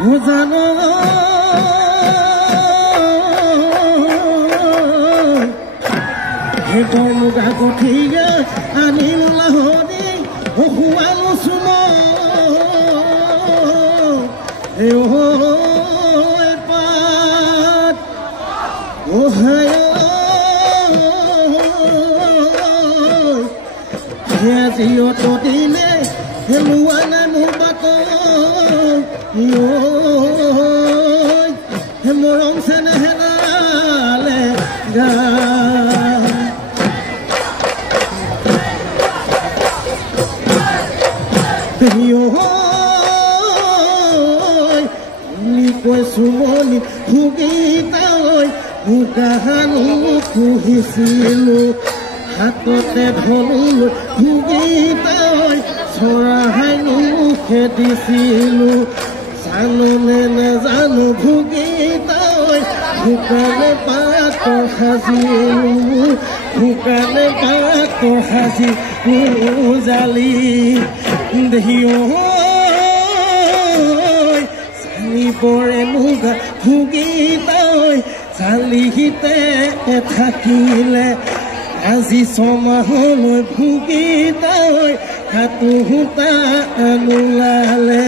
জানো হেকৰ মুগা কঠিয়া আনিল লাহৰি শুৱালো চুম পাত জিঅ'ত দিলে লোৱা নাই মোৰ বাট মৰম চেনেহে নালে গা কৈছো মনি ভুগিতাই ভোগাহানো পুহিছিলো হাততে ধৰিলো ভুগিতাই চৰাহানো খেদিছিলো জানোনে নেজানো ভুগিতাই শুকানে পাতৰ সাজিলো শুকানে পাতৰ সাজি জালি দেহিও পৰে মুগা ভুগিতাই চালিহিতে থাকিলে আজি ছমাহলৈ ভুগিতাই হাতো সূতা নোলালে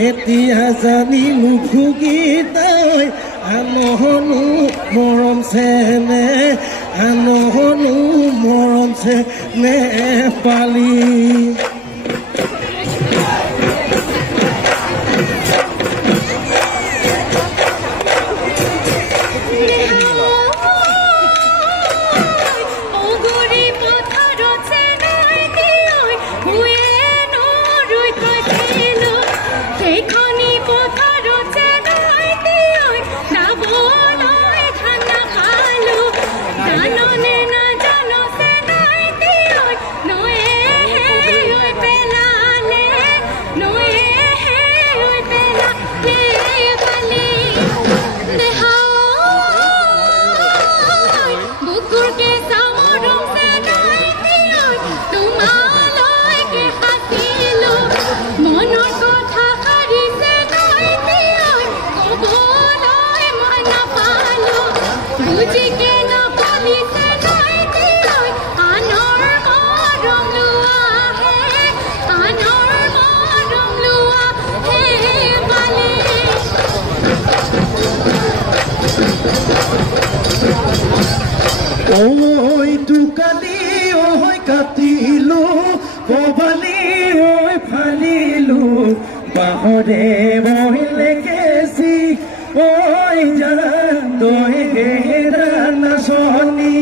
এতিয়া জানিলো ভুগিতাই আনহনো মৰম চেনে আনহনো মৰম চেনে পালি ঐ টুকালি ঐ কাটিলো কবালি ঐ ফালিলো বাহৰে বহিলে কেচি ঐ তই হেৰা নাচনি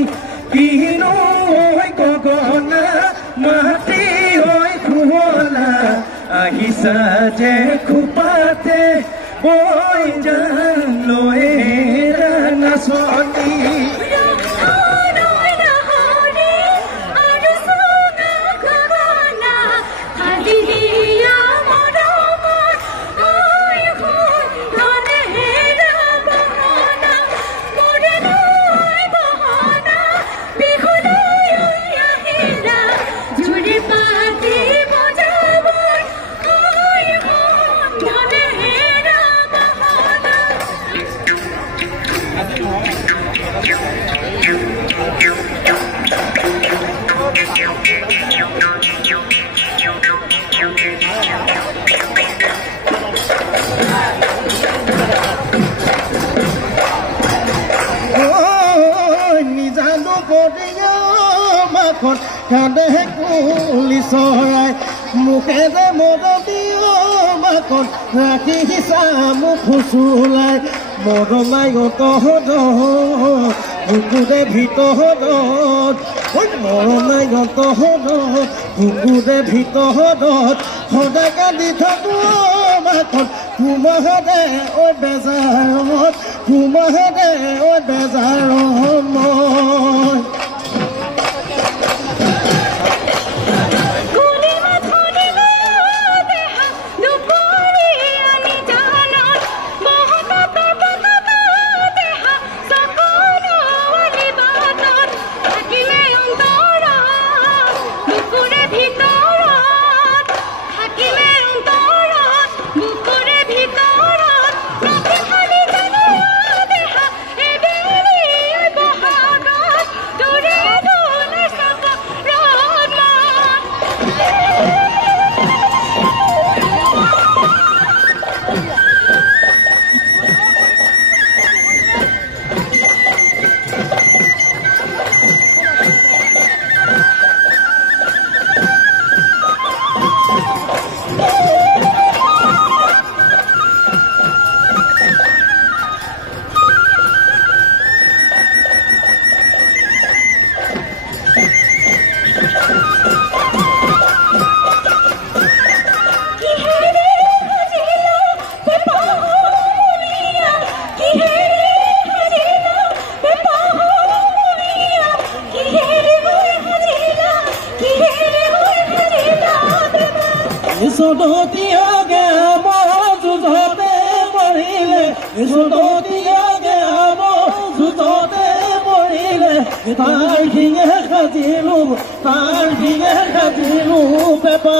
কিনো ঐ গগনা মাটি ঐ খুৱলা আহিছা যে খোপাতে ঐ লৈ হেৰা নাচনি কাঁদে কুলি চৰাই মুখে যে মদতীয় মাকন ৰাখি হিচা মোক ফুচুলাই মদমাই গতহত বুকুৰে ভিতৰত মৰমাই গতহত বুকুৰে ভিতৰত সদায় কান্দি থাকো মাকন কুমাহতে ঐ বেজাৰত কুমাহতে ঐ বেজাৰত মই ভিতৰত জুততীয়াকে আম জুততে মৰিলে তাৰ শিঙে সাজিলো পেপা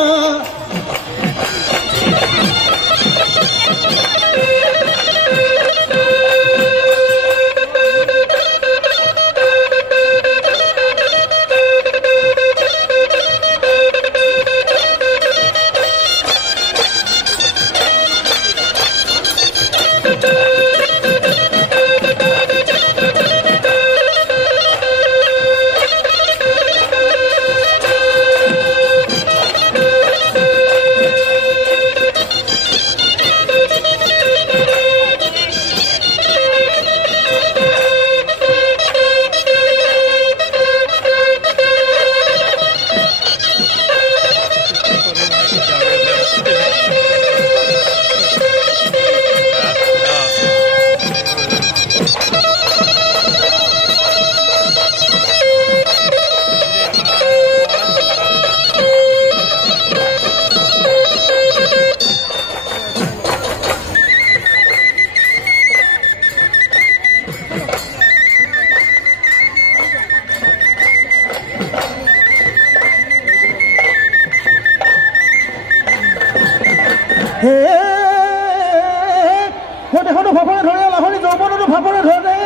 দেশতো ভাপৰে ধৰে লাহৰি যৌৱনতো ভাপৰে ধৰে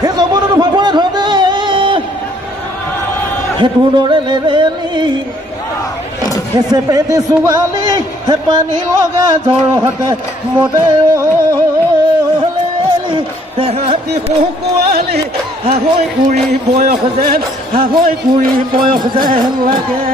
সেই যৌৱনতো ভাপৰে ধৰে সেইটো দৰে লেৰেলি চেপেটি ছোৱালী হে পানী লগা জ্বৰহতে মতে লেৰেলি দেহাতি শুকুৱালি হাঁহৈ গুৰি বয়স যেন লাগে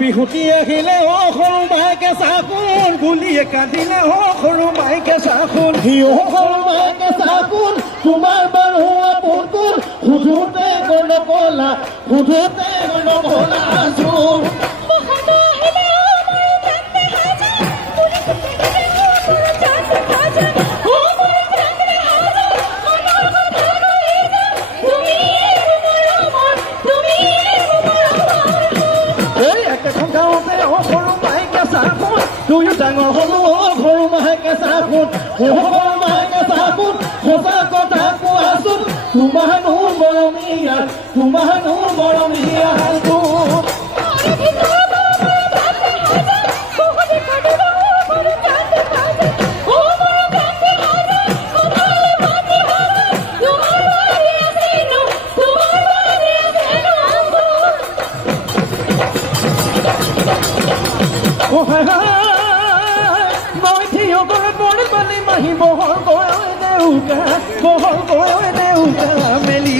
বিহুতি আহিলে সৰু মাইকে চাকোন বুলিয়ে কান্দিলে সৰু মাইকে চাকোন সৰু মাইকে চাকোন তোমাৰ বাৰু আপোন কোন সুধোতে নকলা দুয়ো ডাঙৰ হলো সৰু মাইকে চাকোন সঁচা কথা কোৱাচোন তোমাৰনো মৰমীয়া বহল গৈ দেউকা মেলি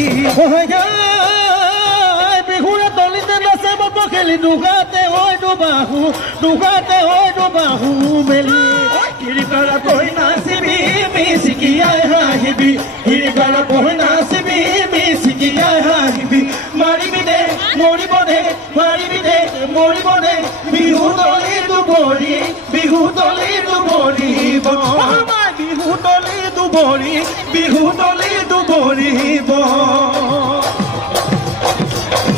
বিহুৰে তলিতে নাচে বাপ খেলি দুগাতে হয় দুবাহু মেলি হিৰিকাৰা কৈ নাচিবি মিচিকিয়াই হাঁহিবি হিৰিকাৰা কৈ নাচিবি মিচিকিয়াই হাঁহিবি মাৰিবি দে মৰিব দে বিহু তলি দুবৰিব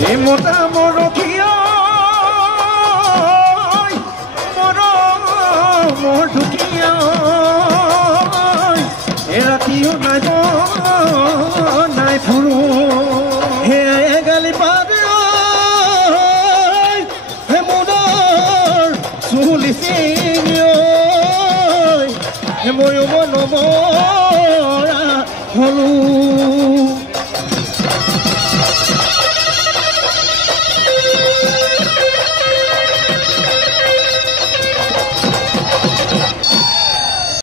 এই মতা মৰখীয় মোৰ ঢুকীয়া এই ৰাতিও নাই ফুৰো সেয়াই গালি পাবি হে মোনৰ চুলি চিঙি মই নমৰা হলো